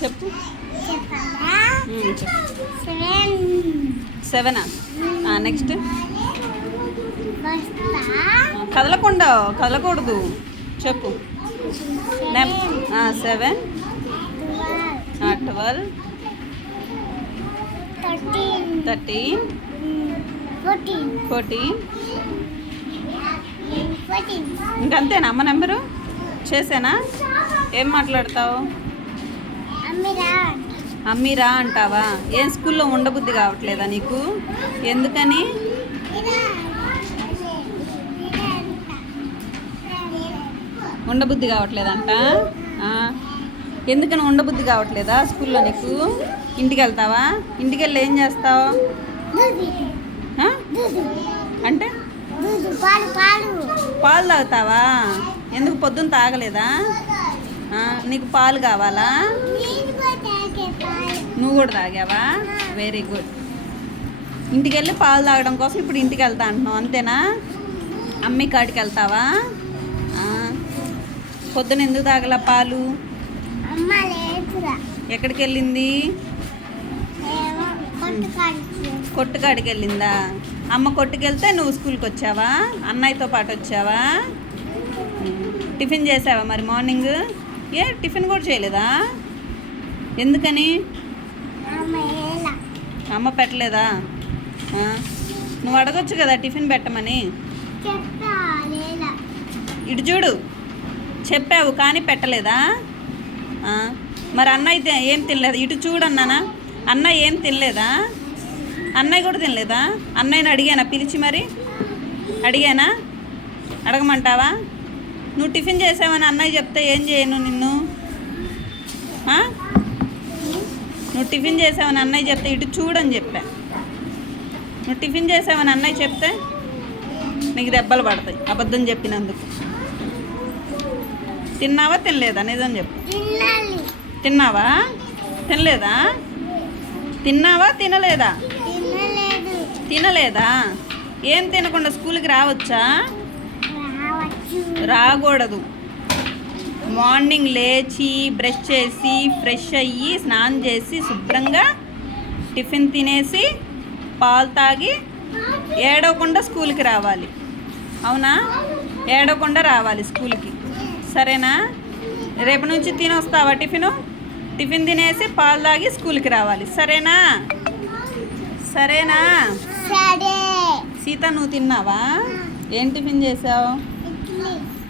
చెప్పు. చెప్పు. 7. నెక్స్ట్. కదలకూడదు చెప్పు. 7, 12, 13, 14. ఇంకంతేనా అమ్మ నెంబరు? చేసేనా? ఏం మాట్లాడతావు? అమ్మీరా అంటావా? ఏం స్కూల్లో ఉండబుద్ధి కావట్లేదా నీకు? ఎందుకని? ఉండబుద్ధి కావట్లేదంట. ఎందుకని ఉండబుద్ధి కావట్లేదా స్కూల్లో నీకు? ఇంటికి వెళ్తావా? ఇంటికి వెళ్ళి ఏం చేస్తావు? అంటే పాలు తాగుతావా? ఎందుకు పొద్దున్న తాగలేదా? నీకు పాలు కావాలా? నువ్వు కూడా తాగావా? Very good. ఇంటికి వెళ్ళి పాలు తాగడం కోసం ఇప్పుడు ఇంటికి వెళ్తా అంటున్నావు అంతేనా? అమ్మి కాడికి వెళ్తావా? పొద్దున ఎందుకు తాగల పాలు? ఎక్కడికి వెళ్ళింది? కొట్టుకాడికి వెళ్ళిందా? అమ్మ కొట్టుకు వెళ్తే నువ్వు స్కూల్కి వచ్చావా? అన్నయ్యతో పాటు వచ్చావా? టిఫిన్ చేసావా మరి మార్నింగ్? టిఫిన్ కూడా చేయలేదా? ఎందుకని? అమ్మ పెట్టలేదా? నువ్వు అడగొచ్చు కదా టిఫిన్ పెట్టమని. ఇటు చూడు, చెప్పావు కానీ పెట్టలేదా? మరి అన్నయ్య ఏం తినలేదా? ఇటు చూడన్నానా? అన్నయ్య ఏం తినలేదా? అన్నయ్య కూడా తినలేదా? అన్నయ్యని అడిగానా పిలిచి? మరి అడిగానా? అడగమంటావా? నువ్వు టిఫిన్ చేసావని అన్నయ్య చెప్తే ఏం చేయను నిన్ను? నువ్వు టిఫిన్ చేసావని అన్నయ్య చెప్తే ఇటు చూడని చెప్పా. నువ్వు టిఫిన్ చేసావని అన్నయ్య చెప్తే నీకు దెబ్బలు పడతాయి అబద్ధం చెప్పినందుకు. తిన్నావా తినలేదా? నిజం చెప్పు. తిన్నావా తినలేదా? తిన్నావా తినలేదా? తినలేదా? ఏం తినకుండా స్కూల్కి రావచ్చా? రాకూడదు. మార్నింగ్ లేచి బ్రష్ చేసి ఫ్రెష్ అయ్యి స్నానం చేసి శుభ్రంగా టిఫిన్ తినేసి పాలు తాగి ఏడవకుండా స్కూల్కి రావాలి. అవునా? ఏడవకుండా రావాలి స్కూల్కి. సరేనా? రేపు నుంచి తినొస్తావా టిఫిన్ తినేసి పాలు తాగి స్కూల్కి రావాలి. సరేనా? సరేనా? సీత నువ్వు తిన్నావా? ఏం టిఫిన్ చేసావు?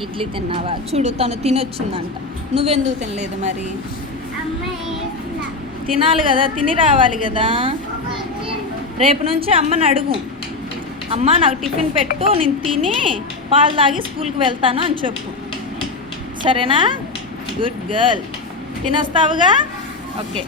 ఇడ్లీ తిన్నావా? చూడు తను తినొచ్చిందంట. నువ్వెందుకు తినలేదు మరి? తినాలి కదా, తిని రావాలి కదా. రేపు నుంచి అమ్మని అడుగు, అమ్మ నాకు టిఫిన్ పెట్టు, నేను తిని పాలు తాగి స్కూల్కి వెళ్తాను అని చెప్పు. సరేనా? Good girl. తినొస్తావుగా? ఓకే.